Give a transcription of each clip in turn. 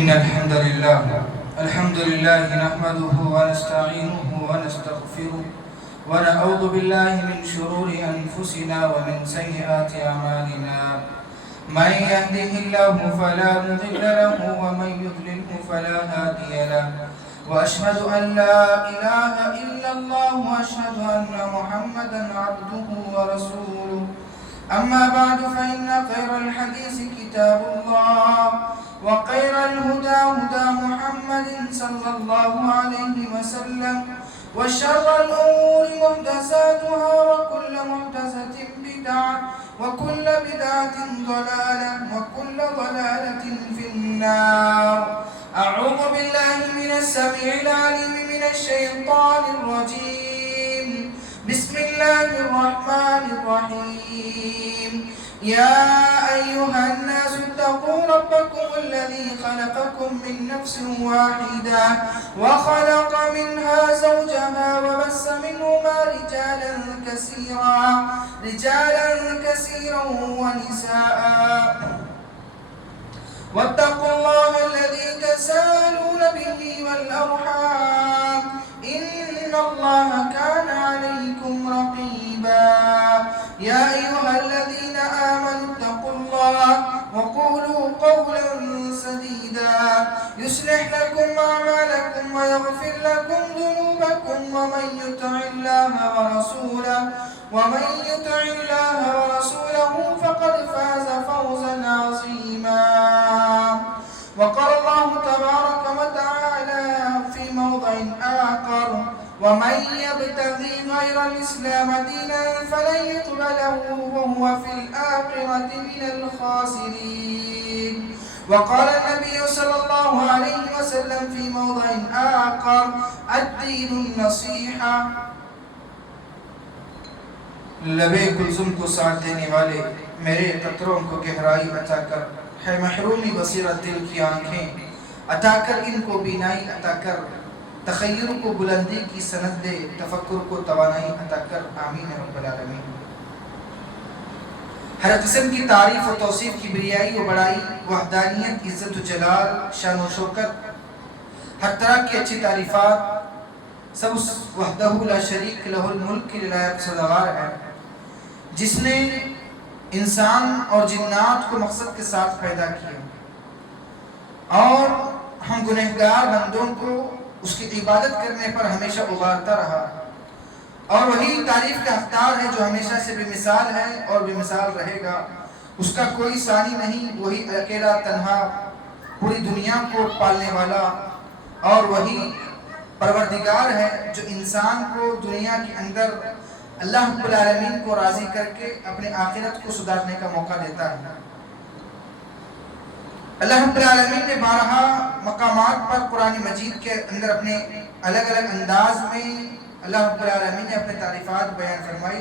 إن الحمد لله نحمده ونستعينه ونستغفره ونعوذ بالله من شرور أنفسنا ومن سيئات أعمالنا من يهده الله فلا مضل له ومن يضلله فلا هادي له وأشهد أن لا إله إلا الله وأشهد أن محمدا عبده ورسوله أما بعد فإن خير الحديث كتاب الله وخير الهدى هدى محمد صلى الله عليه وسلم وشر الأمور محدثاتها وكل محدثة بدعة وكل بدعة ضلالة وكل ضلالة في النار. أعوذ بالله من السميع العليم من الشيطان الرجيم. بسم الله الرحمن الرحيم. يا أيها الناس اتقوا ربكم الذي خلقكم من نفس واحدة وخلق منها زوجها وبث منهما رجالا كثيرا ونساء واتقوا الله الذي تساءلون والأرحام إن الله كان عليكم رقيبا يا أيها الذين آمنوا اتقوا الله وقولوا قولا سديدا يصلح لكم أعمالكم ويغفر لكم ذنوبكم ومن يطع الله ورسوله فقد فاز فوزا عظيما وقال الله تبارك وتعالى في موضع آخر ومن يبتغي غير الإسلام دينا فلن يقبل وهو في الآخرة من الخاسرين وقال النبي صلى الله عليه وسلم في موضع آخر الدين النصيحة لبے کلثم کو ساتھ دینے والے میرے قطروں کو گہرائی عطا کر، ہے محرومی بصیرت دل کی آنکھیں عطا کر، ان کو بینائی عطا کر، تخیر کو بلندی کی سند دے، تفکر کو توانائی عطا کر، آمین رب العالمین۔ ہر قسم کی تعریف و توصیف، کبریائی و بڑائی، وحدانیت، عزت و جلال، شان و شوکت، ہر طرح کی اچھی تعریفات سب اس وحدہ لا شریک لہ الملک کے لائق سزاوار ہے، جس نے انسان اور جنات کو مقصد کے ساتھ پیدا کیا اور ہم گنہگار بندوں کو اس کی عبادت کرنے پر ہمیشہ ابھارتا رہا، اور وہی تعریف کا حقدار ہے جو ہمیشہ سے بے مثال ہے اور بے مثال رہے گا، اس کا کوئی ثانی نہیں، وہی اکیلا تنہا پوری دنیا کو پالنے والا، اور وہی پروردگار ہے جو انسان کو دنیا کے اندر اللہ رب العالمین کو راضی کر کے اپنے آخرت کو سدھارنے کا موقع دیتا ہے۔ اللہ رب العالمین نے بارہا مقامات پر قرآن مجید کے اندر اپنے الگ الگ انداز میں اللہ رب العالمین نے اپنے تعریفات بیان فرمائی،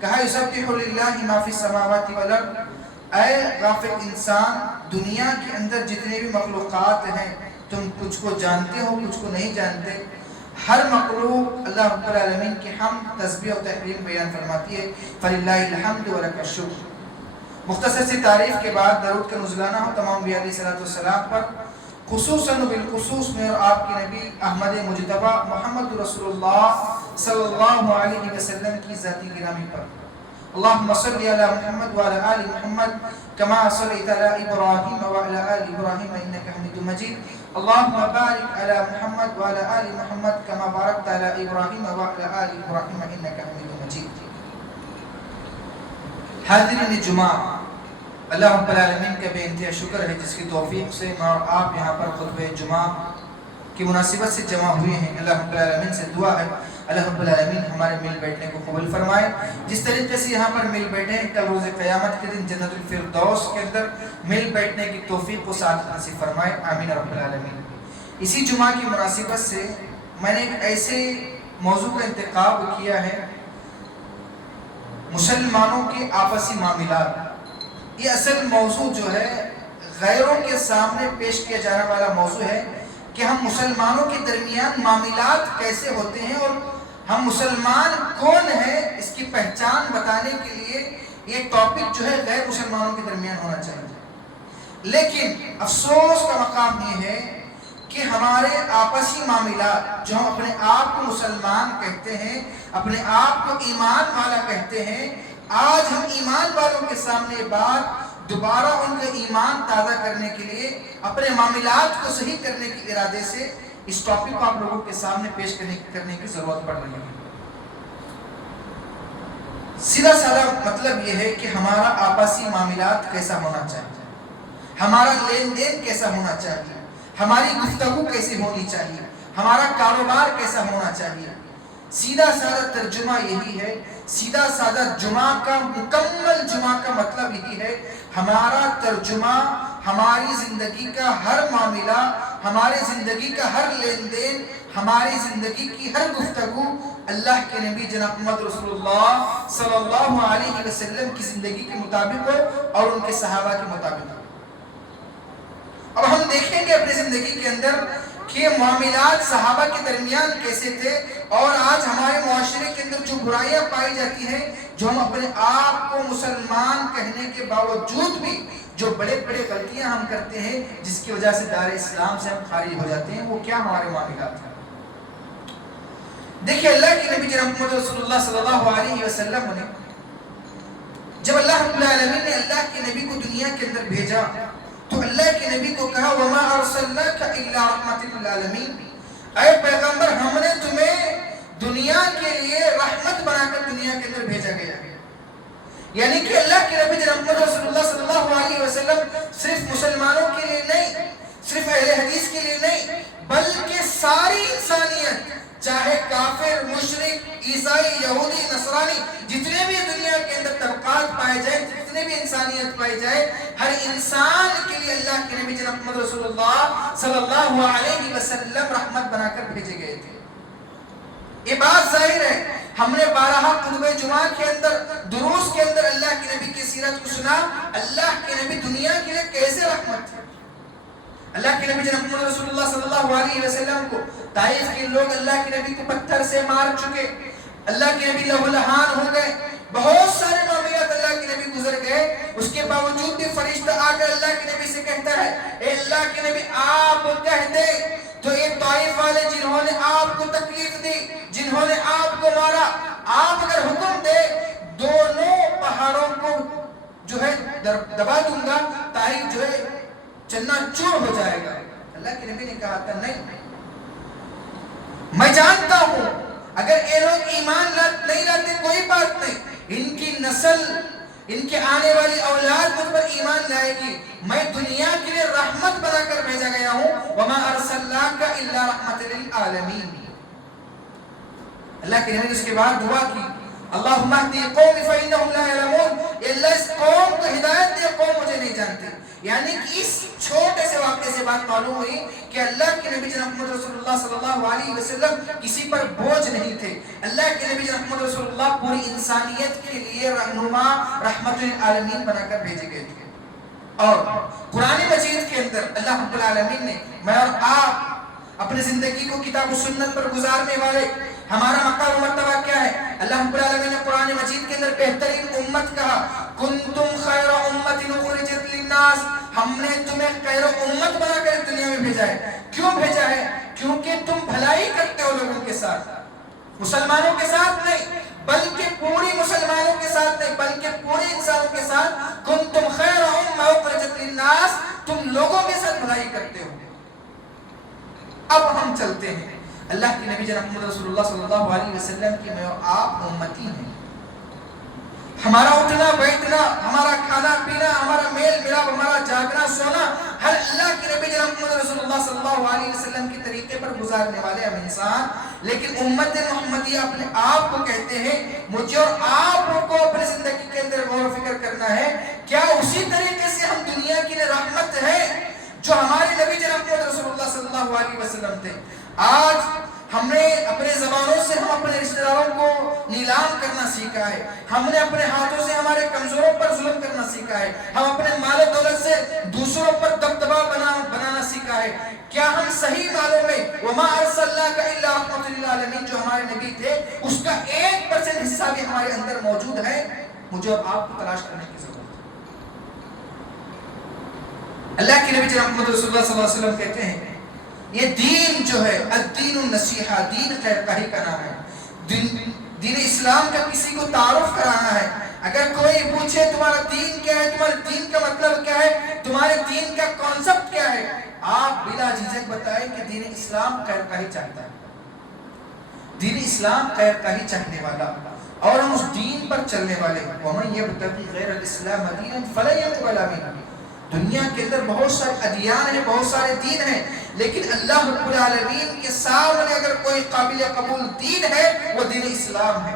کہا یسبح للہ ما فی السماوات والارض، اے غافل انسان، دنیا کے اندر جتنے بھی مخلوقات ہیں تم کچھ کو جانتے ہو کچھ کو نہیں جانتے، ہر مخلوق اللہ رب العالمین کی حمد، تسبیح و تحریم بیان فرماتی ہے، فللہ الحمد ولک الشکر۔ مختصر سی تعریف کے بعد درود کا نزلانہ ہو تمام انبیاء علیہ السلام پر، خصوصاً بالخصوص میں اور آپ کے نبی احمد مجتبی محمد رسول اللہ صلی اللہ علیہ وسلم کی ذاتی گرامی پر۔ اللہم صلی علی محمد وعلی آل محمد کما صلیت علی ابراہیم وعلی آل ابراہیم انک حمید مجید، اللہم بارک علی محمد وعلی آل محمد کما بارکت علی ابراہیم وعلی آل ابراہیم انک حمید مجید۔ حاضرین جمعہ، اللہ رب العالمین کا بے انتہا شکر ہے جس کی توفیق سے میں اور آپ یہاں پر خطبہ جمعہ کی مناسبت سے جمع ہوئے ہیں۔ اللہ رب العالمین سے دعا ہے اللہ رب العالمین ہمارے مل بیٹھنے کو قبول فرمائے، جس طریقے سے یہاں پر مل بیٹھے ہیں کل روز قیامت کے دن جنت الفردوس کے اندر مل بیٹھنے کی توفیق کو ساتھ نصیب فرمائے، آمین رب العالمین۔ اسی جمعہ کی مناسبت سے میں نے ایک ایسے موضوع کا انتخاب کیا ہے، مسلمانوں کے آپسی معاملات۔ یہ اصل موضوع جو ہے غیروں کے سامنے پیش کیا جانے والا موضوع ہے کہ ہم مسلمانوں کے درمیان معاملات کیسے ہوتے ہیں اور ہم مسلمان کون ہیں، اس کی پہچان بتانے کے لیے یہ ٹاپک جو ہے غیر مسلمانوں کے درمیان ہونا چاہیے۔ لیکن افسوس کا مقام یہ ہے کہ ہمارے آپسی معاملات جو ہم اپنے آپ کو مسلمان کہتے ہیں، اپنے آپ کو ایمان والا کہتے ہیں، آج ہم ایمان والوں کے سامنے بات دوبارہ ان کا ایمان تازہ کرنے کے لیے اپنے معاملات کو صحیح کرنے کے ارادے سے اس ٹاپک کو آپ لوگوں کے سامنے پیش کرنے کی ضرورت پڑ رہی ہے۔ سیدھا سادہ مطلب یہ ہے کہ ہمارا آپسی معاملات کیسا ہونا چاہیے، ہمارا لین دین کیسا ہونا چاہیے، ہماری گفتگو کیسی ہونی چاہیے، ہمارا کاروبار کیسا ہونا چاہیے۔ سیدھا سادہ ترجمہ یہی ہے، سیدھا سادہ جمعہ کا مکمل جمعہ کا مطلب یہی ہے، ہمارا ترجمہ ہماری زندگی کا ہر معاملہ، ہماری زندگی کا ہر لین دین، ہماری زندگی کی ہر گفتگو اللہ کے نبی جناب محمد رسول اللہ صلی اللہ علیہ وسلم کی زندگی کے مطابق ہو اور ان کے صحابہ کے مطابق ہو۔ اب ہم دیکھیں گے اپنی زندگی کے اندر کہ یہ معاملات صحابہ کے درمیان کیسے تھے، اور آج ہمارے معاشرے کے اندر جو برائیاں پائی جاتی ہیں، جو ہم اپنے آپ کو مسلمان کہنے کے باوجود بھی جو بڑے بڑے غلطیاں ہم کرتے ہیں جس کی وجہ سے دار اسلام سے ہم خارج ہو جاتے ہیں، وہ کیا ہمارے معاملات ہیں؟ دیکھیے اللہ کے نبی جناب محمد رسول اللہ صلی اللہ علیہ وسلم نے جب اللہ رب العالمین نے اللہ کے نبی کو دنیا کے اندر بھیجا تو اللہ کے نبی کو کہا وَمَا أَرْسَلْنَاكَ إِلَّا رَحْمَةً لِلْعَالَمِينَ، اے پیغمبر ہم نے تمہیں دنیا کے لیے رحمت بنا کر دنیا کے اندر بھیجا گیا ہے۔ یعنی کہ اللہ کے نبی جناب محمد رسول اللہ صلی اللہ علیہ وسلم صرف مسلمانوں کے لیے نہیں، صرف اہل حدیث کے لیے نہیں، بلکہ ساری انسانیت، چاہے کافر، مشرک، عیسائی، یہودی، نصرانی، جتنے بھی دنیا کے اندر طبقات پائے جائیں، جتنے بھی انسانیت پائی جائے، ہر انسان کے لیے اللہ کے نبی جناب محمد رسول اللہ صلی اللہ علیہ وسلم رحمت بنا کر بھیجے گئے تھے۔ یہ بات ظاہر ہے، ہم نے بارہا خطبہ جمعہ کے اندر، دروس کے اندر اللہ کے نبی کی سیرت کو سنا، اللہ کے نبی دنیا کے لیے کیسے رحمت تھے۔ اللہ کے نبی جناب محمد رسول اللہ صلی اللہ علیہ وسلم کو طائف کے لوگ اللہ کے نبی کو پتھر سے مار چکے، اللہ کے نبی لہو لہان ہو گئے، بہت سارے معاملات اللہ کے نبی گزر گئے، اس کے باوجود بھی فرشتہ آ کر اللہ کے نبی سے کہتا ہے اے اللہ کے نبی آپ کہہ دے تو یہ طائف والے جنہوں نے آپ کو تکلیف دی، جنہوں نے آپ کو مارا، آپ اگر حکم دے دونوں پہاڑوں کو جو ہے دبا دوں گا، طائف جو ہے چنا چور ہو جائے گا۔ اللہ کے نبی نے کہا تھا نہیں، میں جانتا ہوں اگر یہ لوگ ایمان نہیں لاتے کوئی بات نہیں، ان کی نسل، ان کے آنے والی اولاد مجھ پر ایمان لائے گی، میں دنیا کے لیے رحمت بنا کر بھیجا گیا ہوں، وَمَا أَرْسَلْنَاكَ إِلَّا رَحْمَةً لِلْعَالَمِينَ۔ اللہ کے نبی نے اس کے بعد دعا کی اللہم اہدی قومی فإنہم لا يعلمون، اے اللہ اس قوم کو ہدایت دے، قوم مجھے نہیں جانتے۔ یعنی کہ اس چھوٹے سے واقعے سے بات معلوم ہوئی کہ اللہ کے نبی جناب محمد رسول اللہ صلی اللہ علیہ وسلم کسی پر بوجھ نہیں تھے۔ اللہ کے نبی جناب محمد رسول اللہ پوری انسانیت کے لیے رہنما، رحمت للعالمین بنا کر بھیجے گئے تھے۔ اور قرآن مجید کے اندر اللہ رب العالمین نے میں اور آپ اپنی زندگی کو کتاب و سنت پر گزارنے والے ہمارا مقام و مرتبہ کیا ہے؟ اللہ رب العالمین نے قرآن مجید کے اندر بہترین امت کہا کنتم خیر امت اخرجت للناس، ہم نے تمہیں خیر امت بنا کر دنیا میں بھیجا ہے۔ کیوں بھیجا ہے؟ کیونکہ تم بھلائی کرتے ہو لوگوں کے ساتھ، مسلمانوں کے ساتھ نہیں بلکہ پوری مسلمانوں کے ساتھ نہیں بلکہ پوری انسانوں کے ساتھ، کنتم خیر امت اخرجت للناس، تم لوگوں کے ساتھ بھلائی کرتے ہو۔ اب ہم چلتے ہیں، اللہ کے نبی جناب محمد رسول اللہ صلی اللہ علیہ وسلم کی میں اور آپ امتی ہیں، ہمارا اٹھنا بیٹھنا، ہمارا کھانا پینا، ہمارا میل ملاپ، ہمارا جاگنا سونا، ہر اللہ کے نبی جناب محمد رسول اللہ صلی اللہ علیہ وسلم کے طریقے پر گزارنے والے ہم انسان، لیکن امت محمدیہ اپنے آپ کو کہتے ہیں مجھے اور آپ کو اپنی زندگی کے اندر غور و فکر کرنا ہے، کیا اسی طریقے سے ہم دنیا کی رحمت ہے جو ہمارے نبی جناب محمد رسول اللہ صلی اللہ علیہ وسلم تھے؟ آج ہم نے اپنے زبانوں سے ہم اپنے رشتہ داروں کو نیلام کرنا سیکھا ہے، ہم نے اپنے ہاتھوں سے ہمارے کمزوروں پر ظلم کرنا سیکھا ہے، ہم اپنے مال و دولت سے دوسروں پر دبدبا بنانا سیکھا ہے۔ کیا ہم صحیح معنوں میں وَمَا أَرْسَلْنَاكَ إِلَّا رَحْمَةً لِلْعَالَمِينَ جو ہمارے نبی تھے اس کا 1% حصہ بھی ہمارے اندر موجود ہے؟ مجھے اور آپ کو تلاش کرنے کی ضرورت ہے۔ اللہ کے نبی جناب محمد رسول اللہ صلی اللہ علیہ وسلم کہتے ہیں یہ دین جو ہے الدین النصیحہ، دین خیر خواہی کا نام ہے، دین اسلام کا کسی کو تعارف کرانا ہے۔ اگر کوئی پوچھے تمہارا دین کیا ہے، تمہارے دین کا مطلب کیا ہے، تمہارے دین کا کانسیپٹ کیا ہے، آپ بلا جھجک بتائیں کہ دین اسلام خیر خواہی چاہتا ہے، دین اسلام خیر خواہی چاہنے والا، اور ہم اس دین پر چلنے والے۔ وَمَن يَبْتَغِ غَيْرَ الْإِسْلَامَ دِينًا فَلَن يُقْبَلَ مِنْهُ۔ دنیا کے اندر بہت سارے ادیان ہیں، بہت سارے دین ہیں، لیکن اللہ رب العالمین کے سامنے اگر کوئی قابل قبول دین ہے وہ دین اسلام ہے۔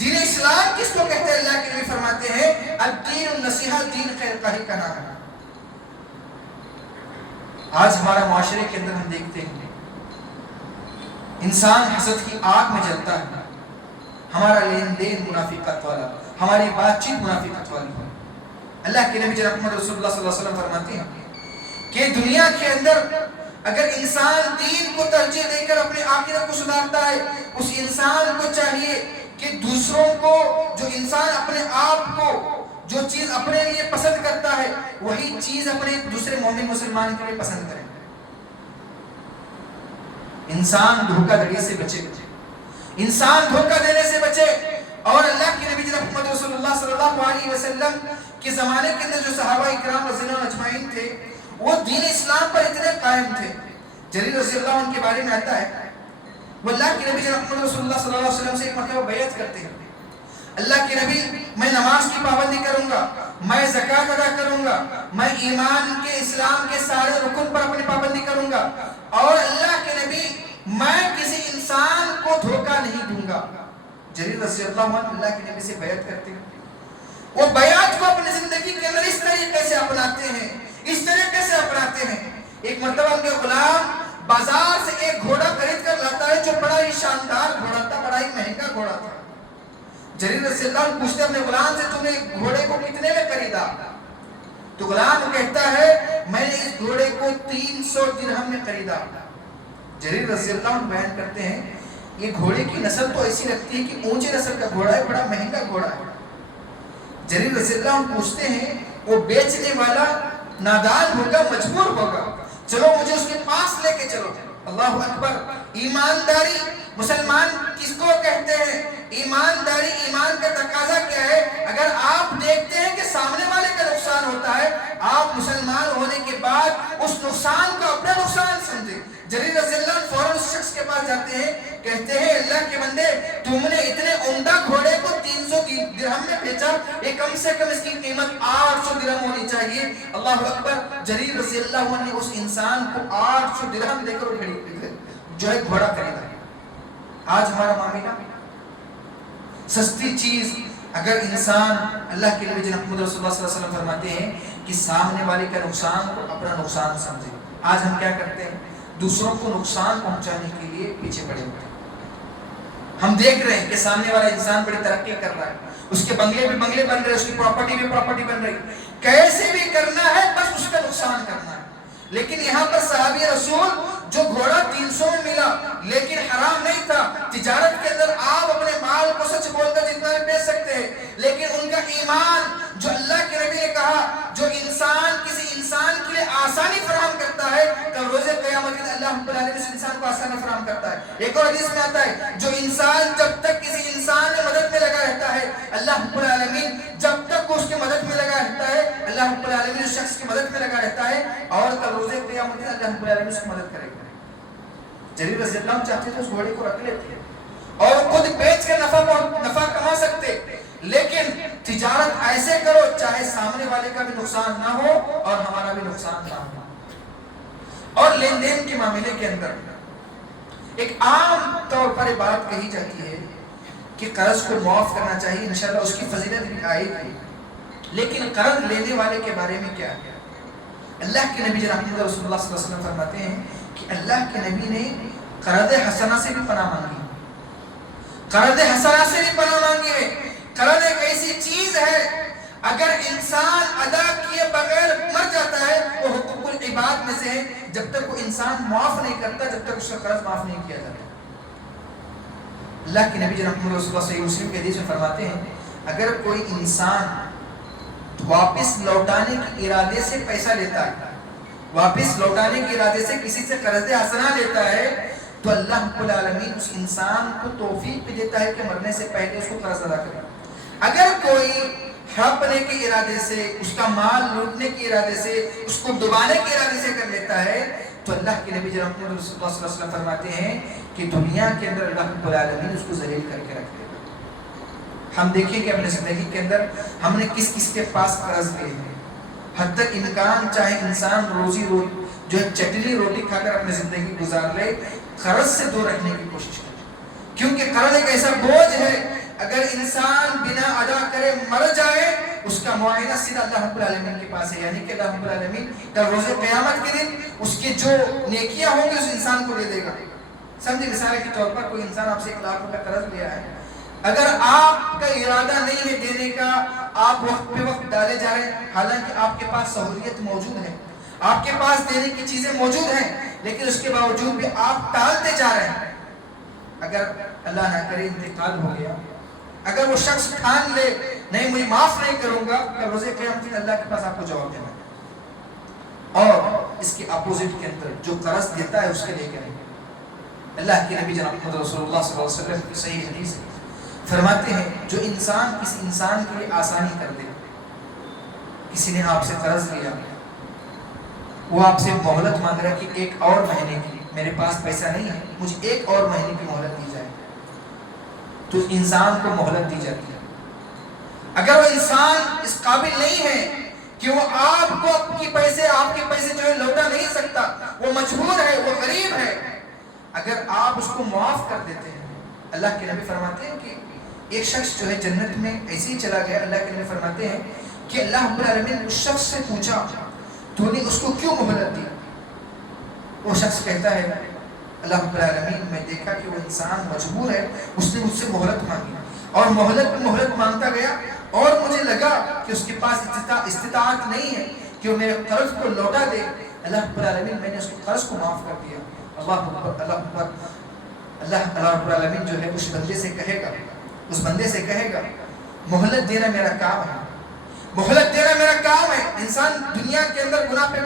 دین اسلام کس کو کہتے ہیں؟ اللہ کے نبی فرماتے ہیں الدین النصیحہ، دین خیر خواہی کا نام ہے۔ آج ہمارا معاشرے کے اندر ہم دیکھتے ہیں انسان حسد کی آگ میں جلتا ہے، ہمارا لین دین منافقت والا، ہماری بات چیت منافقت والی ہے۔ اللہ کے نبی جناب محمد رسول اللہ صلی اللہ علیہ وسلم فرماتے ہیں کہ دنیا کے اندر اگر انسان دین کو ترجیح دے کر اپنے آخرت کو سدھارتا ہے، اس انسان کو چاہیے کہ دوسروں کو، جو انسان اپنے آپ کو جو چیز اپنے لیے پسند کرتا ہے وہی چیز اپنے دوسرے مومن مسلمان کے لیے پسند کریں. انسان دھوکہ دھڑی سے بچے، انسان دھوکہ دینے سے بچے. اور اللہ کے نبی جناب محمد رسول اللہ صلی اللہ علیہ وسلم کے زمانے کے اندر جو صحابہ اکرام رضی اللہ عنہم اجمعین تھے وہ دین اسلام پر اتنے قائم تھے. جریر رضی اللہ عنہ کے بارے میں آتا ہے وہ اللہ کے نبی جناب محمد رسول اللہ صلی اللہ علیہ وسلم سے ایک مرتبہ بیعت کرتے ہیں. اللہ کے نبی میں نماز کی پابندی کروں گا، میں زکوٰۃ ادا کروں گا، میں ایمان کے اسلام کے سارے رکن پر اپنی پابندی کروں گا، اور اللہ کے نبی میں کسی انسان کو دھوکہ نہیں دوں گا. جریر رضی اللہ عنہ اللہ کے نبی سے بیعت کرتے ہیں. وہ بیعت کو اپنی زندگی کے اندر اس طریقے سے اپناتے ہیں، اس طریقے سے اپناتے ہیں. ایک مرتبہ ان کے غلام بازار سے ایک گھوڑا خرید کر لاتا ہے جو بڑا ہی شاندار گھوڑا تھا، بڑا ہی مہنگا گھوڑا تھا. جریر رضی اللہ عنہ پوچھتے اپنے غلام سے تم نے گھوڑے کو کتنے میں خریدا؟ تو غلام کہتا ہے میں نے اس گھوڑے کو 300 درہم میں خریدا. جریر رضی اللہ عنہ بیان کرتے ہیں یہ گھوڑے کی نسل تو ایسی لگتی ہے کہ اونچے نسل کا گھوڑا ہے، بڑا مہنگا گھوڑا ہے. جریر رضی اللہ عنہ پوچھتے ہیں وہ بیچنے والا نادان ہوگا، مجبور ہوگا، چلو مجھے اس کے پاس لے کے چلو. اللہ اکبر. ایمانداری مسلمان کس کو کہتے ہیں؟ ایمانداری، ایمان کا تقاضا کیا ہے؟ اگر آپ دیکھتے ہیں کہ سامنے والے کا نقصان ہوتا ہے آپ مسلمان ہونے کے بعد اس نقصان کو اپنا نقصان سمجھیں. جریر رضی اللہ عنہ فوراً اس شخص کے پاس جاتے ہیں، کہتے ہیں اللہ کے بندے تم نے اتنے عمدہ گھوڑے کو 300 درہم میں بیچا، یہ کم سے کم اس کی قیمت 800 درہم ہونی چاہیے. اللہ اکبر. جریر رضی اللہ عنہ نے اس انسان کو 800 درہم دے کر جو ہے گھوڑا خریدا. آج ہمارا معاملہ سستی چیز اگر انسان، اللہ کے نبی جناب محمد رسول اللہ صلی اللہ علیہ وسلم فرماتے ہیں کہ سامنے والے کا نقصان کو اپنا نقصان سمجھے. آج ہم کیا کرتے ہیں؟ دوسروں کو نقصان پہنچانے کے لیے پیچھے پڑے ہوتے ہیں. ہم دیکھ رہے ہیں کہ سامنے والا انسان بڑی ترقی کر رہا ہے، اس کے بنگلے بھی بنگلے بن رہے، اس کی پراپرٹی بھی پراپرٹی بن رہی، کیسے بھی کرنا ہے بس اس کا نقصان کرنا ہے. لیکن یہاں پر صحابی رسول جو گھوڑا 300 میں ملا لیکن حرام نہیں تھا. تجارت کے اندر آپ اپنے مال کو سچ بول کر جتنا بھی بیچ سکتے ہیں، لیکن ان کا ایمان جو اللہ کے نبی نے کہا جو انسان کسی انسان کے لیے آسانی فراہم کرتا ہے کل روز قیامت میں اللہ رب العالمین اس انسان کو آسانی فراہم کرتا ہے. ایک اور حدیث میں آتا ہے جو انسان جب تک کسی انسان میں مدد میں لگا رہتا ہے اللہ رب العالمین جب تک وہ اس کی مدد میں لگا رہتا ہے اللہ رب العالمین اس شخص کی مدد میں لگا رہتا ہے اور کل روز قیامت میں اللہ رب العالمین اس کی مدد کرے گا. جریر رضی اللہ عنہ چاہتے تھے اس گھوڑے کو رکھ لیتے اور خود بیچ کر نفع کما سکتے، لیکن تجارت ایسے کرو چاہے سامنے والے کا بھی نقصان نہ ہو اور ہمارا بھی نقصان نہ ہو. اور لین دین کے معاملے کے اندر ایک عام طور پر بات کہی جاتی ہے کہ قرض کو معاف کرنا چاہیے، انشاءاللہ اس کی فضیلت بھی آئے گی، لیکن قرض لینے والے کے بارے میں کیا ہے؟ اللہ کے نبی جناب محمد رسول اللہ صلی اللہ علیہ وسلم فرماتے ہیں کہ اللہ کے نبی نے قرض حسنہ سے بھی پناہ مانگی. قرض حسنہ سے بھی پناہ مانگی ہے. قرض ایک ایسی چیز ہے اگر انسان ادا کیے بغیر مر جاتا ہے وہ حقوق العباد میں سے ہے، جب تک وہ انسان معاف نہیں کرتا جب تک اس کا قرض معاف نہیں کیا جاتا. اللہ کے نبی جناب محمد رسول اللہ صحیح مسلم کے حدیث میں فرماتے ہیں اگر کوئی انسان واپس لوٹانے کے ارادے سے پیسہ لیتا ہے، واپس لوٹانے کے ارادے سے کسی سے قرض حسنہ لیتا ہے تو اللہ رب العالمین اس انسان کو توفیق بھی دیتا ہے کہ مرنے سے پہلے اس کو قرض ادا کرے. اگر کوئی ہڑپنے کے ارادے سے، اس کا مال لوٹنے کے ارادے سے، اس کو ڈبانے کے ارادے سے کر لیتا ہے تو اللہ کے نبی جناب محمد رسول اللہ صلی اللہ علیہ وسلم فرماتے ہیں کہ دنیا کے اندر اللہ رب العالمین اس کو ذلیل کر کے رکھ دے گا. ہم دیکھیں کہ اپنے زندگی کے اندر ہم نے کس کس کے پاس قرض لیے ہیں. حد تک امکان چاہے انسان روزی جو ہے چٹنی روٹی کھا کر اپنی زندگی گزار لے، قرض سے دور رہنے کی کوشش کرے، کیونکہ قرض ایک ایسا بوجھ ہے اگر انسان بنا ادا کرے مر جائے اس کا معاہدہ سیدھا اللہ رب العالمین کے پاس ہے، یعنی کہ اللہ رب العالمین کل روز قیامت کے دن اس کی جو نیکیاں ہوں گی اس انسان کو دے دے گا. سمجھے مثال کے طور پر کوئی انسان آپ سے 1 لاکھ روپے قرض لیا ہے، اگر آپ کا ارادہ نہیں ہے دینے کا، آپ وقت پہ وقت ڈالے جا رہے ہیں، حالانکہ آپ کے پاس سہولیت موجود ہے، آپ کے پاس دینے کی چیزیں موجود ہیں، لیکن اس کے باوجود بھی آپ ٹالتے جا رہے ہیں. اگر اللہ نہ کرے انتقال ہو گیا، اگر وہ شخص ٹھان لے نہیں مجھے معاف نہیں کروں گا، کہ روزے قیامت میں اللہ کے پاس آپ کو جواب دینا ہے۔ اور اس کے اپوزٹ کے اندر جو قرض دیتا ہے اس کے لیے کیا نہیں۔ اللہ کے نبی جناب محمد رسول اللہ صلی اللہ علیہ وسلم کی صحیح حدیث فرماتے ہیں جو انسان کسی انسان کے لیے آسانی کر دے، کسی نے آپ سے قرض لیا، وہ آپ سے مہلت مانگ رہا ہے کہ ایک اور مہینے کی، میرے پاس پیسہ نہیں ہے، مجھے ایک اور مہینے کی مہلت دی جائے، تو انسان کو مہلت دی جاتی ہے۔ اگر وہ انسان اس قابل نہیں ہے کہ وہ آپ کو آپ کے پیسے جو ہے لوٹا نہیں سکتا، وہ مجبور ہے، وہ غریب ہے، اگر آپ اس کو معاف کر دیتے ہیں، اللہ کے نبی فرماتے ہیں کہ ایک شخص جو ہے جنت میں ایسے ہی چلا گیا۔ اللہ کے نبی فرماتے ہیں کہ اللہ رب العالمین نے اس شخص سے پوچھا تو نے اس کو کیوں مہلت دی؟ وہ شخص کہتا ہے اللہ رب العالمین میں دیکھا کہ وہ انسان مجبور ہے، اس نے مجھ سے مہلت مانگی اور مہلت مانگتا گیا، اور مجھے لگا کہ اس کے پاس استطاعت نہیں ہے کہ وہ میرے قرض کو لوٹا دے۔ اللہ رب العالمین میں نے اس کو قرض کو معاف کر دیا۔ اللہ رب العالمین جو ہے اس بندے سے کہے گا مہلت دینا میرا کام ہے، مہلت دینا میرا کام ہے۔ انسان دنیا کے اندر گناہ پہ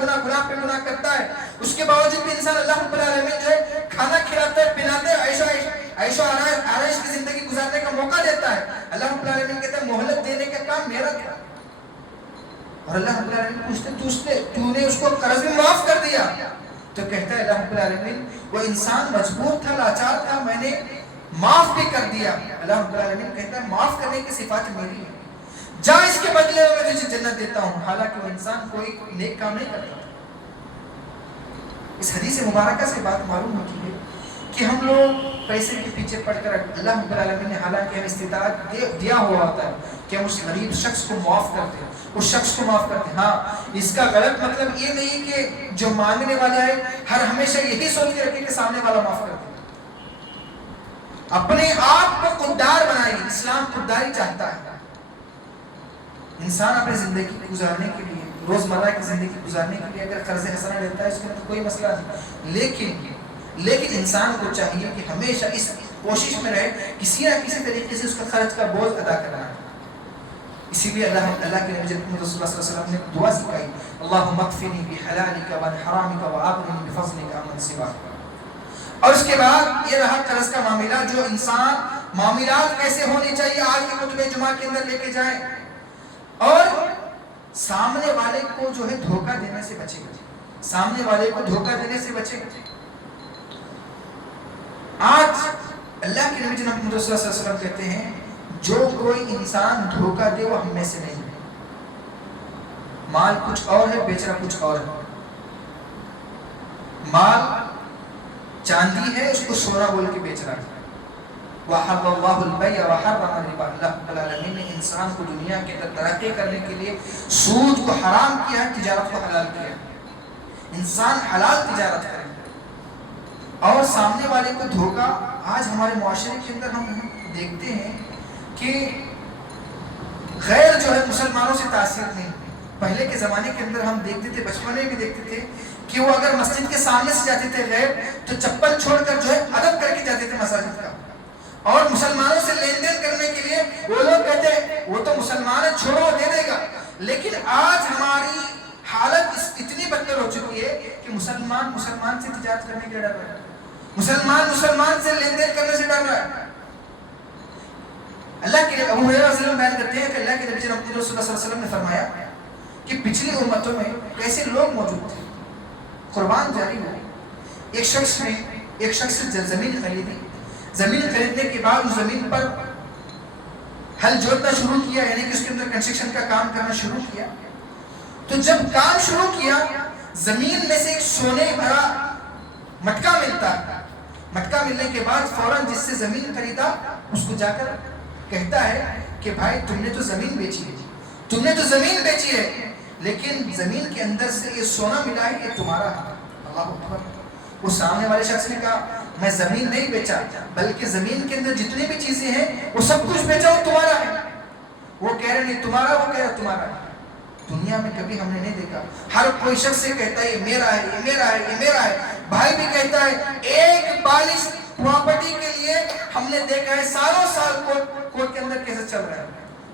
گناہ کرتا ہے، اس کے باوجود بھی انسان اللہ رب العالمین جو ہے کھانا کھلاتا ہے، پلاتا ہے، عیش و آرائش کی زندگی گزارنے کا موقع دیتا ہے۔ اللہ رب العالمین کہتا ہے مہلت دینے کا کام میرا تھا، اور اللہ رب العالمین پوچھتے تو نے اس کو قرض بھی معاف کر دیا؟ تو کہتا ہے اللہ رب العالمین وہ انسان مجبور تھا، لاچار تھا، میں نے معاف بھی کر دیا۔ اللہ رب العالمین کہتا ہے معاف کرنے کی صفات میری ہے، جا اس کے بدلے میں تجھے جنت دیتا ہوں، حالانکہ وہ انسان کوئی نیک کام نہیں کرتا۔ اس حدیث مبارکہ سے بات معلوم ہوتی ہے کہ ہم لوگ پیسے کے پیچھے پڑ کر اللہ رب العالمین نے حالانکہ ہمیں استطاعت دیا ہوا ہوتا ہے کہ ہم اس غریب شخص کو معاف کرتے ہیں، اس شخص کو معاف کرتے ہیں۔ ہاں، اس کا غلط مطلب یہ نہیں کہ جو مانگنے والا ہے ہر ہمیشہ یہی سوچ کے رکھے کہ سامنے والا معاف کرتے ہیں۔ اپنے آپ کو خوددار بنائیے، اسلام خودداری چاہتا ہے۔ انسان اپنی زندگی گزارنے کے لیے، روزمرہ کی زندگی گزارنے کے لیے اگر قرض حسنہ لیتا ہے اس کے اندر کوئی مسئلہ نہیں، لیکن انسان کو چاہیے کہ ہمیشہ اس کوشش میں رہے کسی نہ کسی طریقے سے اس کا خرچ کا بوجھ ادا کرنا ہے۔ اسی لیے اللہ کے نبی محمد رسول اللہ صلی اللہ علیہ وسلم نے دعا سکھائی، اللہم اکفنی بحلالک وعن حرامک واغننی بفضلک عمن سواک۔ اور اس کے بعد یہ رہا قرض کا معاملہ، جو انسان معاملات کیسے ہونے چاہیے آج کے کتب جمعہ کے اندر لے کے جائیں، اور سامنے والے کو جو ہے دھوکہ دینے سے بچے گا، سامنے والے کو دھوکہ دینے سے بچے گا۔ آج اللہ کے نبی جناب محمد صلی اللہ علیہ وسلم کہتے ہیں جو کوئی انسان دھوکہ دے وہ ہم میں سے نہیں ہے۔ مال کچھ اور ہے، بیچ رہا کچھ اور ہے۔ مال چاندی ہے، اس کو سونا بول کے بیچ رہا ہے۔ وَحَرَّ اللَّهُ الْبَيْعَ وَحَرَّمَ الرِّبَا، اللہ العالمین نے انسان کو دنیا کے اندر ترقی کرنے کے لیے سود کو حرام کیا ہے، تجارت کو حلال کیا ہے۔ انسان حلال تجارت کرے اور سامنے والے کو دھوکہ۔ آج ہمارے معاشرے کے اندر ہم دیکھتے ہیں کہ غیر جو ہے مسلمانوں سے تاثیر نہیں۔ پہلے کے زمانے کے اندر ہم دیکھتے تھے، بچپن میں بھی دیکھتے تھے کہ وہ اگر مسجد کے سامنے سے جاتے تھے غیر تو چپل چھوڑ کر جو ہے ادب کر کے جاتے تھے مساجد کا، اور مسلمانوں سے لین دین کرنے کے لیے وہ لوگ کہتے ہیں وہ تو مسلمان ہے، چھوڑو دے دے گا۔ لیکن آج ہماری حالت اتنی بدتر ہو چکی ہے کہ مسلمان سے تجارت کرنے کے ڈر رہا ہے، مسلمان سے لین دین کرنے سے ڈر رہا ہے۔ اللہ کے ابو ہریرہ رضی اللہ عنہ بیان کرتے ہیں کہ اللہ کے نبی جناب محمد صلی اللہ علیہ وسلم نے فرمایا کہ پچھلی امتوں میں کیسے لوگ موجود تھے، قربان جاری ہو، ایک شخص سے زمین خریدی، زمین خریدنے کے بعد اس زمین پر ہل جوتنا شروع کیا، یعنی کہ اس کے اندر کنسٹرکشن کا کام کرنا شروع کیا۔ تو جب کام شروع کیا زمین میں سے ایک سونے بھرا مٹکا ملتا ہے، مٹکا ملنے کے بعد فوراً جس سے زمین خریدا اس کو جا کر کہتا ہے کہ بھائی تم نے تو زمین بیچی ہے، لیکن زمین کے اندر سے یہ سونا ملا ہے، یہ تمہارا ہے۔ اللہ اکبر۔ وہ سامنے والے شخص نے کہا میں زمین نہیں بیچا، بلکہ زمین کے اندر جتنی بھی چیزیں ہیں وہ سب کچھ بیچا، وہ تمہارا ہے۔ وہ کہہ رہے نہیں تمہارا، وہ کہہ رہا تمہارا ہے۔ دنیا میں کبھی ہم نے نہیں دیکھا، ہر کوئی شخص سے کہتا ہے یہ میرا ہے، یہ میرا ہے، یہ میرا ہے۔ بھائی بھی کہتا ہے ایک بالش پراپرٹی کے لیے ہم نے دیکھا ہے سالوں سال کورٹ کے اندر کیسے چل رہا ہے۔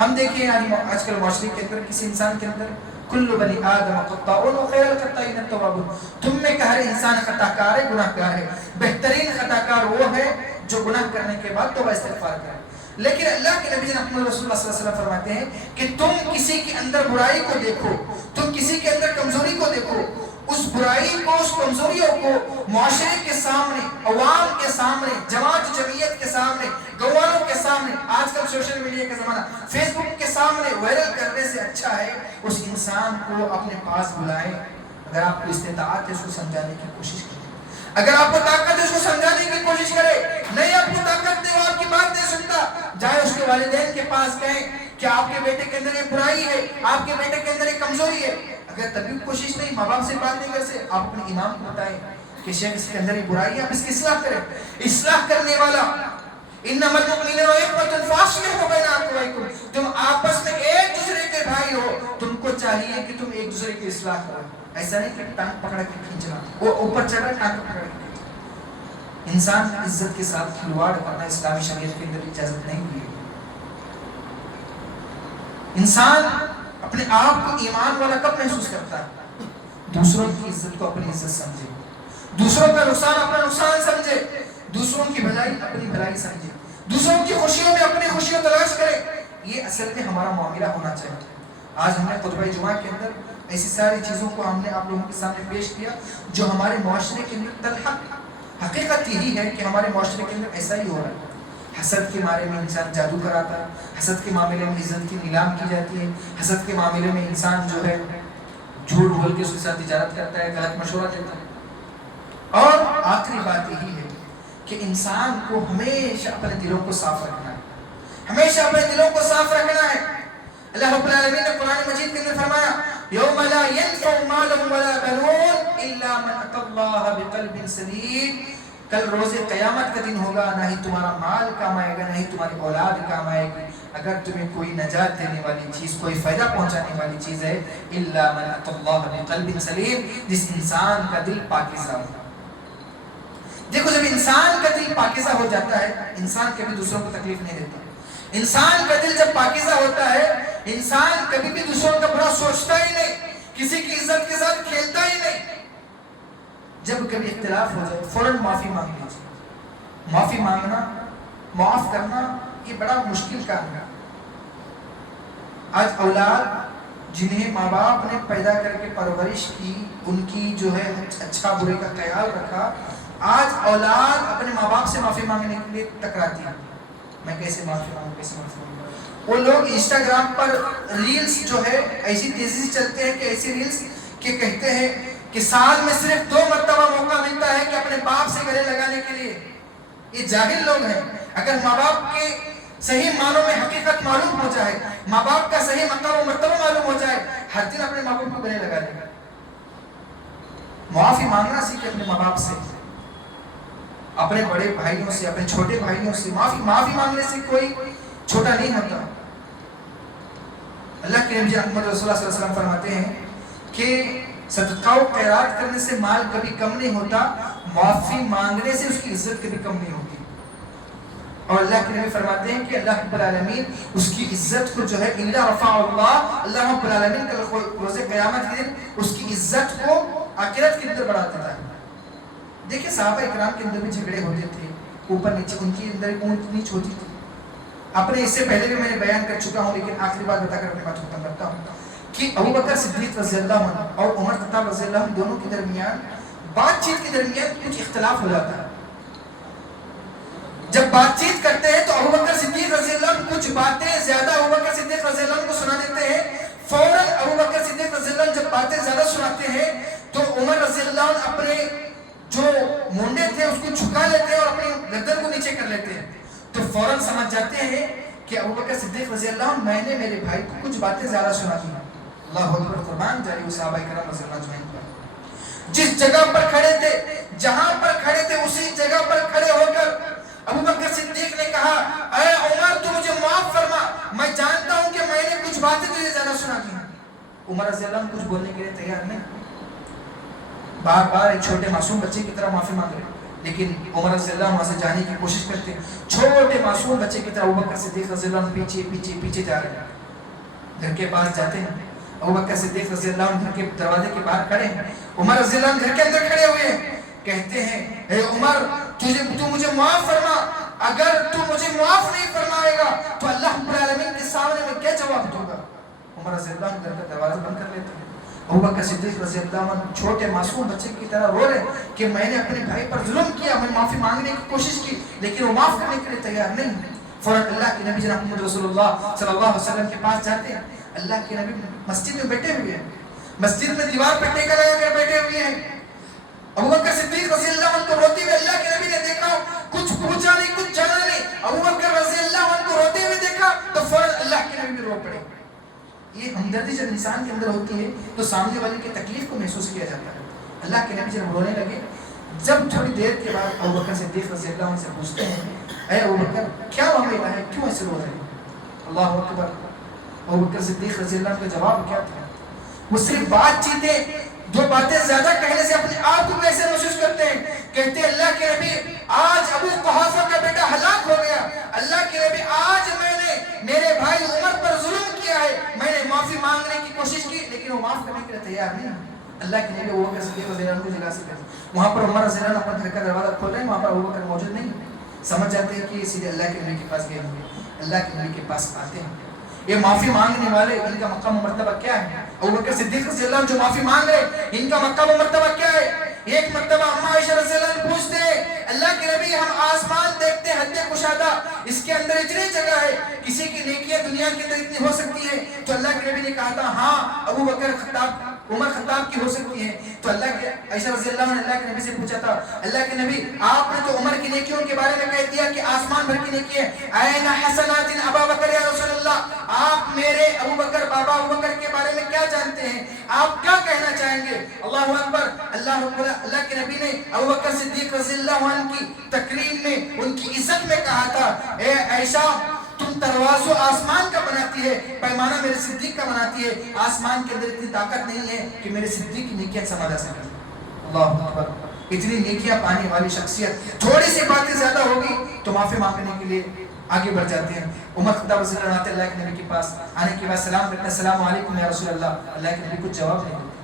ہم دیکھیں یعنی آج کل معاشرے کے اندر کسی انسان کے اندر کل بنی آدم خطاؤن وخیر الخطائین التوابون، تم میں کا ہر انسان خطا کار ہے، گناہ گار ہے، بہترین خطا کار وہ ہے جو گناہ کرنے کے بعد توبہ استغفار کرے۔ لیکن اللہ کے نبی محمد رسول اللہ صلی اللہ علیہ وسلم فرماتے ہیں کہ تم کسی کے اندر برائی کو دیکھو، تم کسی کے اندر کمزوری کو دیکھو، اس برائی کو، اس کمزوریوں کو معاشرے کے سامنے، عوام کے سامنے، جماعت جمعیت کے سامنے، گواروں کے سامنے، آج کل سوشل میڈیا کا زمانہ، فیس بک کے سامنے وائرل کرنے سے اچھا ہے اس انسان کو اپنے پاس بلائیں۔ اگر آپ کو استطاعت ہے اس کو سمجھانے کی کوشش کریں، اگر آپ کو طاقت ہے اس کو سمجھانے کی کوشش کرے، نہیں آپ کو طاقت نہیں، وہ آپ کی بات نہیں سنتا، جائے اس کے والدین کے پاس کہیں کہ آپ کے بیٹے کے اندر یہ برائی ہے، آپ کے بیٹے کے اندر یہ کمزوری ہے۔ اگر تبھی کوشش نہیں، ماں باپ سے بات نہیں کر سکتے، آپ اپنے امام کو بتائیں کہ شیخ اس کے اندر یہ برائی ہے، آپ اس کی اصلاح کریں۔ اصلاح کرنے والا انما المؤمنون اخوة فاصلحوا بین اخویکم، تم آپس میں ایک دوسرے کے بھائی ہو، تم کو چاہیے کہ تم ایک دوسرے کی اصلاح کرو، ایسا نہیں کہ ٹانگ پکڑ کے کھینچنا، وہ اوپر چڑھ رہا ہے ٹانگ پکڑ کے کھینچنا۔ انسان کی عزت کے ساتھ کھلواڑ کرنا اسلامی شریعت کے اندر اجازت نہیں ہوئی۔ انسان اپنے آپ کو ایمان والا کب محسوس کرتا ہے؟ دوسروں کی عزت کو اپنی عزت سمجھے، دوسروں کا نقصان اپنا نقصان سمجھے، دوسروں کی بھلائی اپنی بھلائی سمجھے، دوسروں کی خوشیوں میں اپنی خوشیوں تلاش کرے۔ یہ اصل میں ہمارا معاملہ ہونا چاہیے۔ آج ہم نے خطبہ جمعہ کے اندر ایسی ساری چیزوں کو ہم نے آپ لوگوں کے سامنے پیش کیا جو ہمارے معاشرے کے اندر تلحق حقیقت یہی ہے کہ ہمارے معاشرے کے اندر ایسا ہی ہو رہا ہے۔ حسد کے معاملے میں انسان جادو کراتا ہے، حسد کے معاملے میں عزت کی نیلام کی جاتی ہے، حسد کے معاملے میں انسان جو ہے جھوٹ بول کے اس کے ساتھ تجارت کرتا ہے، غلط مشورہ دیتا ہے۔ اور آخری بات یہی ہے کہ انسان کو ہمیشہ اپنے دلوں کو صاف رکھنا ہے، ہمیشہ اپنے دلوں کو صاف رکھنا ہے۔ اللہ رب العالمین نے قرآن مجید کے اندر فرمایا یوم لا ينفع مال ولا بنون الا من اتى الله بقلب سلیم، کل روز قیامت کا دن ہوگا، نہ ہی تمہارا مال کام آئے گا، نہ ہی تمہاری اولاد کام آئے گی، اگر تمہیں کوئی نجات دینے والی چیز، کوئی فائدہ پہنچانے والی چیز ہے، الا من اتى الله بقلب سلیم، جس انسان کا دل پاکیزہ ہو۔ دیکھو جب انسان کا دل پاکیزہ ہو جاتا ہے، انسان کبھی دوسروں کو تکلیف نہیں دیتا۔ انسان کا دل جب پاکیزہ ہوتا ہے، انسان کبھی بھی دوسروں کا برا سوچتا ہی نہیں، کسی کی عزت کے ساتھ کھیلتا ہی نہیں۔ جب کبھی اختلاف ہو جائے فوراً معافی مانگ لیجیے۔ معافی مانگنا، معاف کرنا یہ بڑا مشکل کام ہے۔ آج اولاد جنہیں ماں باپ نے پیدا کر کے پرورش کی، ان کی جو ہے اچھا برے کا خیال رکھا، آج اولاد اپنے ماں باپ سے معافی مانگنے کے لیے ٹکراتی ہے، میں کیسے معافی مانگوں، کیسے معافی مانگوں۔ وہ لوگ انسٹاگرام پر ریلز جو ہے ایسی تیزی سے چلتے ہیں کہ ایسی ریلز کہ کہتے ہیں کہ سال میں صرف 2 مرتبہ موقع ملتا ہے کہ اپنے باپ سے گلے لگانے کے لیے۔ یہ جاہل لوگ ہیں۔ اگر ماں باپ کے صحیح معنوں میں حقیقت معلوم ہو جائے، ماں باپ کا صحیح مقام و مرتبہ معلوم ہو جائے، ہر دن اپنے ماں باپ کو گلے لگا دے گا۔ معافی مانگنا سیکھے اپنے ماں باپ سے، اپنے بڑے بھائیوں سے، اپنے چھوٹے بھائیوں سے۔ معافی مانگنے سے کوئی چھوٹا نہیں ہوتا۔ اللہ کے نبی محمد رسول اللہ صلی اللہ علیہ وسلم فرماتے ہیں کہ صدقہ و خیرات کرنے سے مال کبھی کم نہیں ہوتا، معافی مانگنے سے اس کی عزت کبھی کم نہیں ہوتی۔ اور اللہ کے نبی فرماتے ہیں کہ اللہ رب العالمین اس کی عزت کو جو ہے الا رفع اللہ رب العالمین کا روز قیامت کے دن اس کی عزت کو آخرت کے اندر بڑھا دیتا ہے۔ دیکھیں صحابہ اکرام کے اندر بھی جھگڑے ہوتے تھے، اوپر نیچے، ان کی اندر اونچ نیچ ہوتی تھی۔ اپنے اس سے پہلے بھی میں نے بیان کر چکا ہوں، لیکن آخری بات بتا کر اپنی بات ختم کرتا ہوں کہ ابو بکر صدیق رضی اللہ عنہ اور عمر خطاب رضی اللہ عنہ دونوں کے درمیان بات چیت کے درمیان کچھ اختلاف ہو جاتا ہے۔ جب بات چیت کرتے ہیں تو ابو بکر صدیق رضی اللہ عنہ کچھ باتیں زیادہ ابو بکر صدیق رضی اللہ عنہ کو سنا دیتے ہیں۔ فوراً ابو بکر صدیق رضی اللہ عنہ جب باتیں زیادہ سناتے ہیں تو عمر رضی اللہ عنہ اپنے جو مونڈے تھے اس کو جھکا لیتے ہیں اور اپنی گردن کو نیچے کر لیتے ہیں، تو فوراً سمجھ جاتے ہیں کہ ابو بکر صدیق رضی اللہ عنہ میں نے میرے بھائی کو کچھ باتیں زیادہ سنا دی ہیں۔ اللہ اکبر، قربان جاری ہو صحابہ کرام رضی اللہ عنہ پر۔ جس جگہ پر کھڑے تھے، جہاں پر کھڑے تھے اسی جگہ پر کھڑے ہو کر ابو بکر صدیق نے کہا اے عمر تو مجھے معاف فرما، میں جانتا ہوں کہ میں نے کچھ باتیں تجھے زیادہ سنا دی ہیں۔ عمر رضی اللہ عنہ کچھ بولنے کے لیے تیار نہیں، بار بار ایک چھوٹے معصوم بچے کی طرح معافی مانگ رہے، لیکن عمر رضی اللہ عنہ وہاں سے جانے کی کوشش کرتے ہیں. چھوٹے معصوم بچے کی طرح ابوبکر صدیق رضی اللہ عنہ پیچھے پیچھے پیچھے جا رہے ہیں. گھر کے پاس جاتے ہیں. ابوبکر صدیق رضی اللہ عنہ گھر کے دروازے کے باہر کھڑے ہیں. عمر رضی اللہ عنہ گھر کے اندر کھڑے ہوئے ہیں. کہتے ہیں اے عمر تو مجھے معاف فرما. اگر تو مجھے معاف نہیں فرمائے گا تو اللہ رب العالمین کے سامنے میں کیا جواب دوں گا. عمر رضی اللہ عنہ گھر کا دروازہ بند کر لیتے ہیں. ابوبکر صدیق رضی اللہ عنہ چھوٹے معصوم بچے کی طرح رو رہے کہ میں نے اپنے بھائی پر ظلم کیا, میں معافی مانگنے کی کوشش کی لیکن وہ معاف کرنے کے لیے تیار نہیں. فوراً اللہ کے نبی جناب محمد رسول اللہ صلی اللہ علیہ وسلم کے پاس جاتے ہیں. اللہ کے نبی مسجد میں بیٹھے ہوئے ہیں. مسجد میں دیوار پہ ٹیکا لگا کر بیٹھے ہوئے ہیں. ابوبکر صدیق رضی اللہ عنہ کو روتے ہوئے اللہ کے نبی نے دیکھا, کچھ پوچھا نہیں, کچھ جانا نہیں. ابوبکر رضی اللہ عنہ کو روتے ہوئے دیکھا تو فوراً اللہ کے نبی رو پڑے. یہ ہمدردی جب انسان کے اندر ہوتی ہے تو سامنے والے کی تکلیف کو محسوس کیا جاتا ہے. اللہ کے نبی جب رونے لگے, جب تھوڑی دیر کے بعد ابوبکر صدیق رضی اللہ عنہ سے پوچھتے ہیں اے ابوبکر کیا معاملہ ہے, کیوں ایسے رو رہے ہیں؟ اللہ اکبر. ابوبکر صدیق رضی اللہ عنہ کا جواب کیا تھا؟ وہ صرف بات چیتیں, دو باتیں زیادہ کہنے سے اپنے آپ کو کیسے محسوس کرتے ہیں. کہتے ہیں اللہ کے نبی آج ابو قحافہ کا بیٹا ہلاک ہو گیا. اللہ کے نبی آج میں نے میرے بھائی عمر پر ظلم کیا ہے, میں نے معافی مانگنے کی کوشش کی لیکن وہ معاف کرنے کے لیے تیار نہیں. اللہ کے نبی ابوبکر صدیق رضی اللہ عنہ کی جگہ سے کہتے وہاں پر عمر رضی اللہ عنہ اپنے گھر کا دروازہ کھول رہے ہیں, وہاں پر ابوبکر موجود نہیں. سمجھ جاتے ہیں کہ سیدھے اللہ کے نبی کے پاس گئے ہوں گے. اللہ کے نبی کے پاس آتے ہیں. یہ معافی مانگنے والے ان کا مقام و مرتبہ کیا ہے؟ ابوبکر صدیق رضی اللہ عنہ جو معافی مانگ رہے ان کا مقام و مرتبہ کیا ہے؟ ایک مرتبہ اما عائشہ رضی اللہ عنہ پوچھتے ہیں اللہ کے نبی ہم آسمان دیکھتے ہیں حد کشادہ, اس کے اندر اتنی جگہ ہے, کسی کی نیکیاں دنیا کے اندر اتنی ہو سکتی ہے؟ تو اللہ کے نبی نے کہا تھا ہاں ابوبکر خطاب عمر خطاب کی ہو سکتی ہے. تو اللہ کے عائشہ رضی اللہ عنہ نے اللہ کے نبی سے پوچھا تھا اللہ کے نبی آپ نے تو عمر کی نیکیوں کے بارے میں کہہ دیا کہ آسمان بھر کی نیکی ہے, این حسنات ابا بکر یا رسول اللہ, آپ میرے ابوبکر بابا ابوبکر کے بارے میں کیا جانتے ہیں, آپ کیا کہنا چاہیں گے؟ اللہ اکبر. اللہ کے نبی نے ابوبکر صدیق رضی اللہ عنہ کی تکریم میں ان کی عزت میں کہا تھا اے عائشہ تم تروازو آسمان کا بناتی ہے, پیمانہ میرے صدیق کا بناتی ہے. آسمان کے اندر اتنی طاقت نہیں ہے کہ میرے صدیق کی نیکیاں سمجھا سکیں. اللہ اکبر. اتنی نیکیاں پانے والی شخصیت, تھوڑی سی باتیں زیادہ ہوگی تو معافی مانگنے کے لیے آگے بڑھ جاتے ہیں. عمر خطاب رضی اللہ عنہ اللہ کے نبی کے پاس آنے کے بعد سلام کرتے ہیں السلام علیکم یا رسول اللہ. اللہ کے نبی کچھ جواب نہیں دیتے,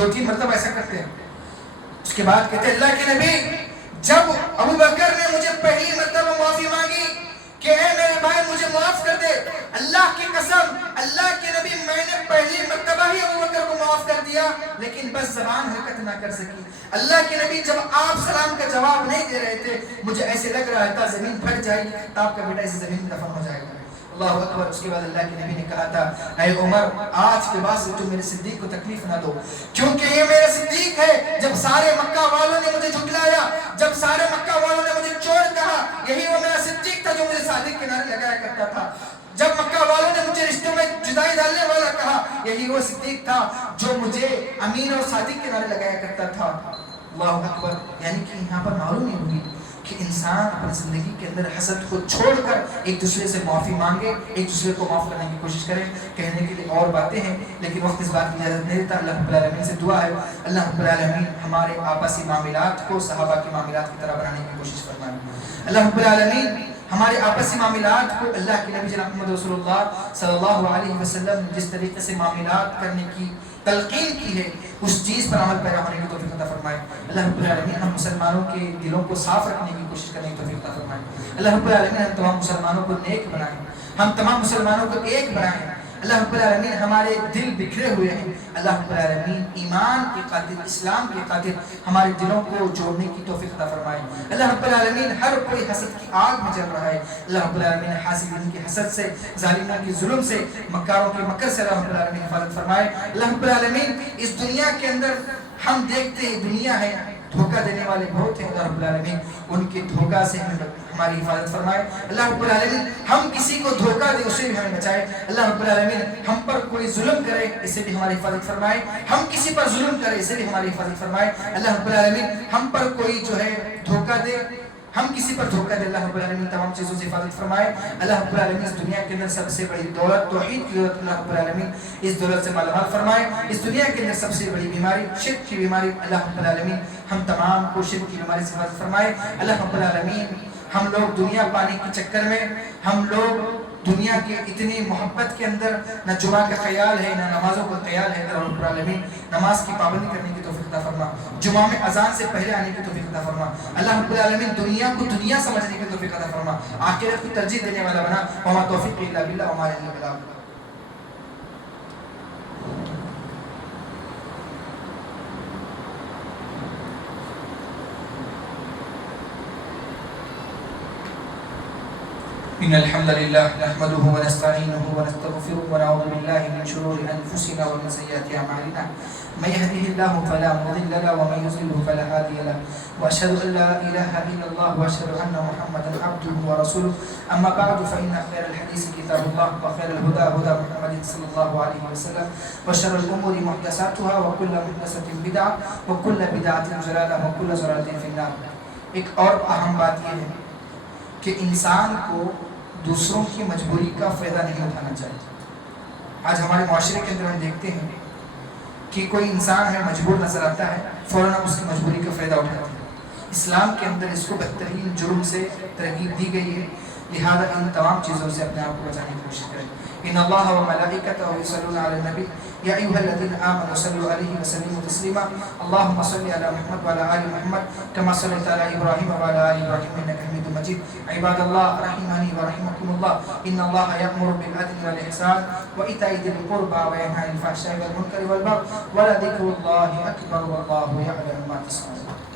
2-3 مرتبہ ایسا کرتے ہیں. اس کے بعد کہتے ہیں اللہ کے نبی جب ابوبکر نے مجھے پہلی مرتبہ معافی مانگی کہ اے میرے بھائی مجھے معاف کر دے, اللہ کی قسم اللہ کے نبی میں نے پہلی مرتبہ ہی ابوبکر کو معاف کر دیا لیکن بس زبان حرکت نہ کر سکی. اللہ کے نبی جب آپ سلام کا جواب نہیں دے رہے تھے مجھے ایسے لگ رہا تھا زمین پھٹ جائے گی, آپ کا بیٹا اسی زمین میں دفن ہو جائے گا. اللہ اکبر. اس کے بعد اللہ کے نبی نے کہا تھا اے عمر آج کے بعد سے تم میرے صدیق کو تکلیف نہ دو کیونکہ یہ میرے صدیق ہے. جب سارے مکہ والوں نے مجھے جھٹلایا, جب سارے مکہ والوں نے مجھے چور کہا, یہی وہ میرا صدیق تھا جو مجھے صادق کے نعرے لگایا کرتا تھا. جب مکہ والوں نے مجھے رشتوں میں جدائی ڈالنے والا کہا, یہی وہ صدیق تھا جو مجھے امین اور صادق کے نعرے لگایا کرتا تھا. اللہ اکبر. یعنی کہ یہاں پر معلوم نہیں ہوگی کہ انسان اپنی زندگی کے اندر حسد کو چھوڑ کر ایک دوسرے سے معافی مانگے, ایک دوسرے کو معاف کرنے کی کوشش کرے. کہنے کے لیے اور باتیں ہیں لیکن وقت اس بات کی اجازت نہیں دیتا. اللہ رب العالمین سے دعا ہے اللہ رب العالمین ہمارے آپسی معاملات کو صحابہ کے معاملات کی طرح بنانے کی کوشش فرمائے. اللہ رب العالمین ہمارے آپسی معاملات کو اللہ کے نبی جناب محمد رسول اللہ صلی اللہ علیہ وسلم جس طریقے سے معاملات کرنے کی تلقین کی ہے اس چیز پر عمل پیرا ہونے کی توفیق عطا فرمائے. اللہ رب العالمین ہم مسلمانوں کے دلوں کو صاف رکھنے کی کوشش کرنے کی توفیق عطا فرمائے. اللہ رب العالمین ہم تمام مسلمانوں کو نیک بنائیں, ہم تمام مسلمانوں کو ایک بنائیں. اللہ رب العالمین ہمارے دل بکھرے ہوئے ہیں, اللہ رب العالمین ایمان کی خاطر اسلام کی خاطر ہمارے دلوں کو جوڑنے کی توفیق عطا فرمائے. اللہ رب العالمین ہر کوئی حسد کی آگ میں جل رہا ہے, اللہ رب العالمین حاسدین کی حسد سے, ظالموں کی ظلم سے, مکاروں کے مکر سے اللہ رب العالمین حفاظت فرمائے. اللہ رب العالمین اس دنیا کے اندر ہم دیکھتے ہیں دنیا ہے, دھوکہ دینے والے بہت ہیں, اللہ رب العالمین ان کے دھوکہ سے ہماری حفاظت فرمائے. اللہ رب العالمین ہم کسی کو دھوکہ دے اسے بھی ہمیں بچائے. اللہ رب العالمین ہم پر کوئی ظلم کرے اسے بھی ہماری حفاظت فرمائے, ہم کسی پر ظلم کرے اسے بھی ہماری حفاظت فرمائے. اللہ رب العالمین ہم پر کوئی جو ہے دھوکہ دے ہم کسی پر دھوکہ دے، اللہ رب العالمین تمام چیزوں سے حفاظت فرمائے۔ اللہ رب العالمین اس دنیا کے اندر سب سے بڑی دولت توحید کی دولت، اللہ رب العالمین اس دولت سے مالا مال فرمائے۔ اس دنیا کے اندر سب سے بڑی بیماری شرک کی بیماری، اللہ رب العالمین ہم تمام کو شرک کی بیماری سے حفاظت فرمائے۔ اللہ رب العالمین ہم لوگ دنیا پانے کے چکر میں، ہم لوگ دنیا کے اتنی محبت کے اندر نہ جمعہ کا خیال ہے، نہ نمازوں کا خیال ہے، اللہ رب العالمین نماز کی پابندی کرنے کی توفیق عطا فرما، جمعہ میں اذان سے پہلے آنے کی توفیق عطا فرما، اللہ رب العالمین دنیا کو دنیا سمجھنے کی توفیق عطا فرما، آخرت کو ترجیح دینے والا بنا، وما توفیق الا باللہ وما الا باللہ۔ إن الحمد لله نحمده ونستعينه ونستغفره ونعوذ بالله من شرور أنفسنا ومن سيئات أعمالنا من يهده الله فلا مضل له ومن يضلل فلا هادي له وأشهد أن لا إله إلا الله وأشهد أن محمدا عبده ورسوله أما بعد فإن خير الحديث كتاب الله وخير الهدى هدى محمد صلى الله عليه وسلم وشر الأمور محدثاتها وكل محدثة بدعة وكل بدعة ضلالة وكل ضلالة في النار۔ ایک اور اہم بات یہ ہے کہ انسان کو دوسروں کی مجبوری کا فائدہ نہیں اٹھانا چاہیے۔ آج ہمارے معاشرے کے اندر ہم دیکھتے ہیں کہ کوئی انسان ہے مجبور نظر آتا ہے، فوراً اس کی مجبوری کا فائدہ اٹھاتے ہیں۔ اسلام کے اندر اس کو بدترین جرم سے ترغیب دی گئی ہے، لہذا ان تمام چیزوں سے اپنے آپ کو بچانے کی کوشش کریں۔ ان اللہ و ملائکتہ یصلون علی النبی یا ایھا الذین آمنوا صلوا علیہ وسلموا تسلیما اللهم صل علی محمد وعلی آل محمد كما صليت على ابراہیم وعلى آل ابراہیم انک حمید مجید۔ عباد اللہ رحمنی ورحمکم اللہ، ان اللہ یأمر بالعدل والإحسان وإیتاء ذی القربى وینہی عن الفحشاء والمنکر والبغی ولذکر اللہ اکبر واللہ یعلم ما تصنعون۔